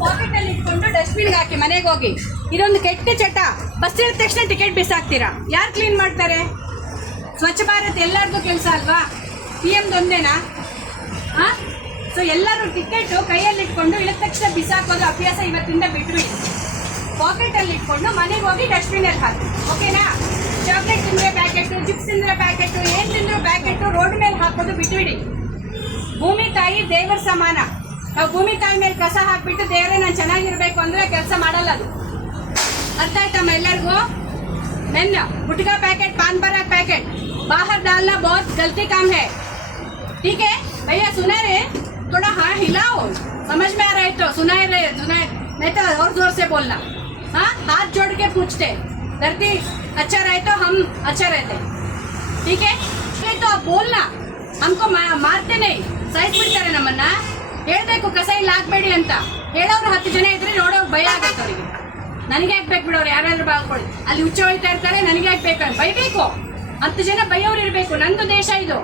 Packet ಅಲ್ಲಿ ಇಟ್ಕೊಂಡು ಡಸ್ಟ್ಬಿನ್ಗೆ ಹಾಕಿ ಮನೆಗೆ ಹೋಗಿ. ಇದೊಂದು ಕೆಟ್ಟ ಚಟ. ಬಸ್ ಇಳಿದ ತಕ್ಷಣ ಟಿಕೆಟ್ ಬಿಸಾಕ್ತೀರಾ. ಯಾರು ಕ್ಲೀನ್ ಮಾಡ್ತಾರೆ? ಸ್ವಚ್ಛ ಭಾರತ್ ಎಲ್ಲರದು ಕೆಲಸ ಅಲ್ವಾ? PM ಒಂದೇನಾ? ಹಾಂ, ಸೊ ಎಲ್ಲರೂ ಟಿಕೆಟು ಕೈಯಲ್ಲಿ ಇಟ್ಕೊಂಡು ಇಳಿದ ತಕ್ಷಣ ಬಿಸಾಕೋದು ಅಭ್ಯಾಸ ಇವತ್ತಿಂದ ಬಿಟ್ಬಿಡಿ. ಪಾಕೆಟಲ್ಲಿ ಇಟ್ಕೊಂಡು ಮನೆಗೆ ಹೋಗಿ ಡಸ್ಟ್ಬಿನಲ್ಲಿ ಹಾಕಿ. ಓಕೆನಾ? ಚಾಕ್ಲೇಟ್ ತಿಂದರೆ ಪ್ಯಾಕೆಟು, ಚಿಪ್ಸ್ ತಿಂದರೆ ಪ್ಯಾಕೆಟು, ಏನು ತಿಂದರೂ ಪ್ಯಾಕೆಟು ರೋಡ್ ಮೇಲೆ ಹಾಕೋದು ಬಿಟ್ಬಿಡಿ. ಭೂಮಿ ತಾಯಿ ದೇವರ ಸಮಾನ. ನಾವು ಭೂಮಿ ತಾಯಿ ಮೇಲೆ ಕಸ ಹಾಕ್ಬಿಟ್ಟು ದೇವರೇ ನಾನು ಚೆನ್ನಾಗಿರ್ಬೇಕು ಅಂದರೆ ಕೆಲಸ ಮಾಡಲ್ಲ ಅದು. ಅರ್ಥ ಆಯ್ತಮ್ಮ ಎಲ್ಲರಿಗೂ? मेन गुटखा पैकेट, पान पराग पैकेट बाहर डालना बहुत गलती काम है. ठीक है भैया? सुना रहे? थोड़ा हाँ हिलाओ, समझ में आ रहा है तो सुनाए रहे, नहीं तो और जोर से बोलना. हाँ, हाथ जोड़ के पूछते धरती अच्छा रहे तो हम अच्छा रहते. ठीक है? तो आप बोलना, हमको मारते नहीं, ಸೈಜ್ ಬಿಡ್ತಾರೆ ನಮ್ಮನ್ನ. ಹೇಳ್ಬೇಕು ಕಸ ಇಲ್ಲಿ ಹಾಕ್ಬೇಡಿ ಅಂತ. ಹೇಳೋರು 10 ಜನ ಇದ್ರೆ ನೋಡೋರು ಭಯ ಆಗುತ್ತೆ ಅವರಿಗೆ. ನನಗೆ ಯಾಕೆ ಬೇಕು ಬಿಡೋರು, ಯಾರಾದ್ರೂ ಬಾಳ್ಕೊಳ್ಳಿ. ಅಲ್ಲಿ ಹುಚ್ಚ ಹೊಳಿತಾ ಇರ್ತಾರೆ, ನನಗೆ ಯಾಕೆ ಬೇಕು ಬೈಬೇಕು. 10 ಜನ ಬೈಯೋರು ಇರಬೇಕು. ನಂದು ದೇಶ ಇದು.